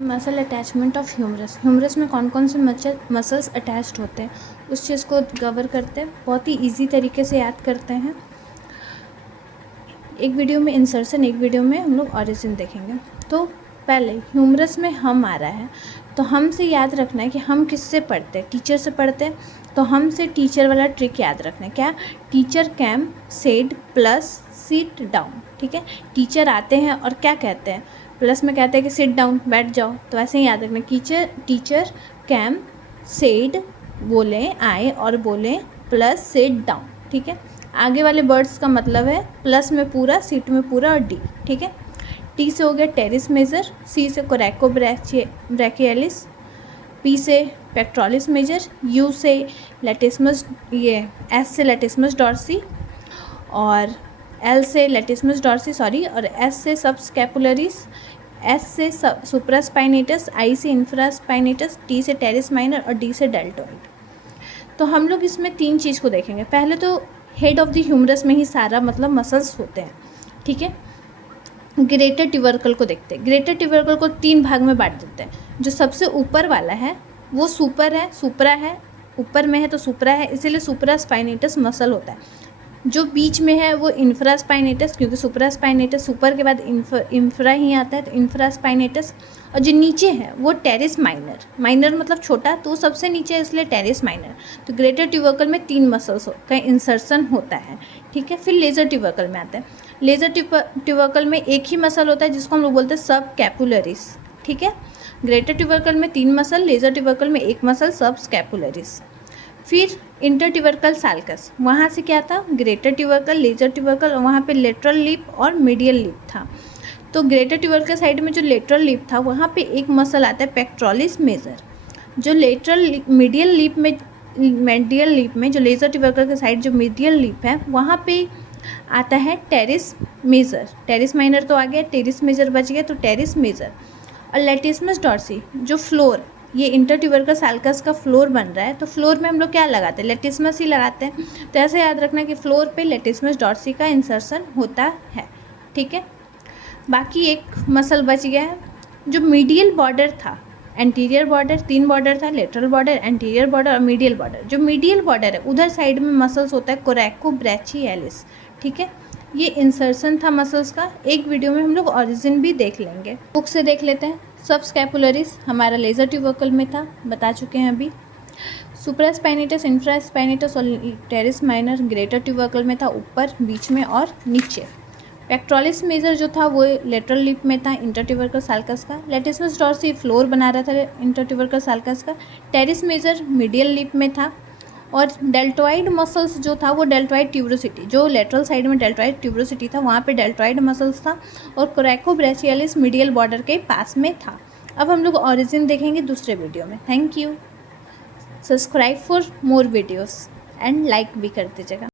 Muscle attachment of humerus. Humerus में कौन कौन से मसल्स अटैच्ड होते हैं उस चीज़ को कवर करते हैं, बहुत ही इजी तरीके से याद करते हैं। एक वीडियो में इंसर्शन, एक वीडियो में हम लोग ऑरिजिन देखेंगे। तो पहले ह्यूमरस में हम आ रहा है, तो हम से याद रखना है कि हम किससे पढ़ते हैं, टीचर से पढ़ते हैं। तो हम से टीचर वाला ट्रिक याद रखना है, क्या? Teacher came said plus sit down. ठीक है, टीचर आते हैं और क्या कहते हैं, प्लस में कहते हैं कि सिट डाउन, बैठ जाओ। तो ऐसे ही याद रखना, टीचर कैम सेड बोलें आए और बोलें प्लस सिट डाउन। ठीक है, आगे वाले वर्ड्स का मतलब है प्लस में पूरा, सीट में पूरा और डी। ठीक है, टी से हो गया टेरिस मेजर, सी से कोरेको ब्रैकियलिस, पी से पेक्ट्रोलिस मेजर, यू से लेटिस्मस, ये एस से लेटिस्मस डॉर्सी, और एल से लेटिस्मस डॉर्सी सॉरी, और एस से सबस्कैपुलरिस, एस से सुप्रास्पाइनेटस, आई से इंफ्रास्पाइनेटस, टी से टेरिस माइनर और डी से डेल्टोइड। तो हम लोग इसमें तीन चीज़ को देखेंगे। पहले तो हेड ऑफ द ह्यूमरस में ही सारा मतलब मसल्स होते हैं। ठीक है, ग्रेटर ट्यूबरकल को देखते हैं। ग्रेटर ट्यूबरकल को तीन भाग में बांट देते हैं। जो सबसे ऊपर वाला है वो सुपरा है, ऊपर में है तो सुपरा है, इसीलिए सुप्रास्पाइनेटस मसल होता है। जो बीच में है वो इंफ्रास्पाइनेटस, क्योंकि सुपरास्पाइनेटस सुपर के बाद इंफ्रा ही आता है, तो इंफ्रास्पाइनेटस। और जो नीचे है वो टेरिस माइनर मतलब छोटा, तो वो सबसे नीचे है इसलिए टेरिस माइनर। तो ग्रेटर ट्यूबरकल में तीन मसल्स का इंसर्शन होता है। ठीक है, फिर लेज़र ट्यूबरकल में आता है। लेज़र ट्यूबरकल में एक ही मसल होता है जिसको हम लोग बोलते हैं सब कैपुलरिस। ठीक है, ग्रेटर ट्यूबरकल में तीन मसल, लेज़र ट्यूबरकल में एक मसल सब स्कैपुलरिस। फिर इंटर ट्यूबरकल साल्कस, वहाँ से क्या था, ग्रेटर ट्यूबरकल, लेज़र ट्यूबरकल, और वहाँ पे लेटरल लिप और मीडियल लिप था। तो ग्रेटर ट्यूबरकल साइड में जो लेटरल लिप था वहाँ पे एक मसल आता है पेक्ट्रोलिस मेजर। जो लेटरल मीडियल लिप में जो लेज़र ट्यूबरकल के साइड जो मीडियल लिप है वहाँ पे आता है टेरिस मेजर। टेरिस माइनर तो आ गया, टेरिस मेजर बच गया, तो टेरिस मेजर। और लेटिस्मस डॉर्सी जो फ्लोर, ये इंटर ट्यूबरकल साल्कस का फ्लोर बन रहा है, तो फ्लोर में हम लोग क्या लगाते हैं, लेटिस्मस ही लगाते हैं। तो ऐसे याद रखना कि फ्लोर पे लेटिस्मस डॉर्सी का इंसर्शन होता है। ठीक है, बाकी एक मसल बच गया है जो मीडियल बॉर्डर था, एंटीरियर बॉर्डर, तीन बॉर्डर था, लेटरल बॉर्डर, एंटीरियर बॉर्डर और मीडियल बॉर्डर। जो मीडियल बॉर्डर है उधर साइड में मसल्स होता है कोरेको ब्रैचियलिस। ठीक है, ये इंसर्शन था मसल्स का। एक वीडियो में हम लोग ऑरिजिन भी देख लेंगे, बुक से देख लेते हैं। सबस्कैपुलरिस हमारा लेज़र ट्यूबरकल में था, बता चुके हैं अभी। सुप्रास्पाइनेटस, इंफ्रास्पाइनेटस और टेरिस माइनर ग्रेटर ट्यूबरकल में था, ऊपर, बीच में और नीचे। पेक्ट्रोलिस मेजर जो था वो लेटरल लिप में था, इंटर ट्यूबरकल साल्कस का। लेटिस्मस डॉर्सी फ्लोर बना रहा था इंटर ट्यूबरकल साल्कस का। टेरिस मेजर मीडियल लिप में था। और डेल्टोइड मसल्स जो था वो डेल्टोइड ट्यूबरोसिटी, जो लेटरल साइड में डेल्टोइड ट्यूबरोसिटी था वहाँ पे डेल्टोइड मसल्स था, और कोरेको ब्रैचियलिस मीडियल बॉर्डर के पास में था। अब हम लोग ऑरिजिन देखेंगे दूसरे वीडियो में। Thank you, subscribe for more videos and like भी कर दीजिएगा।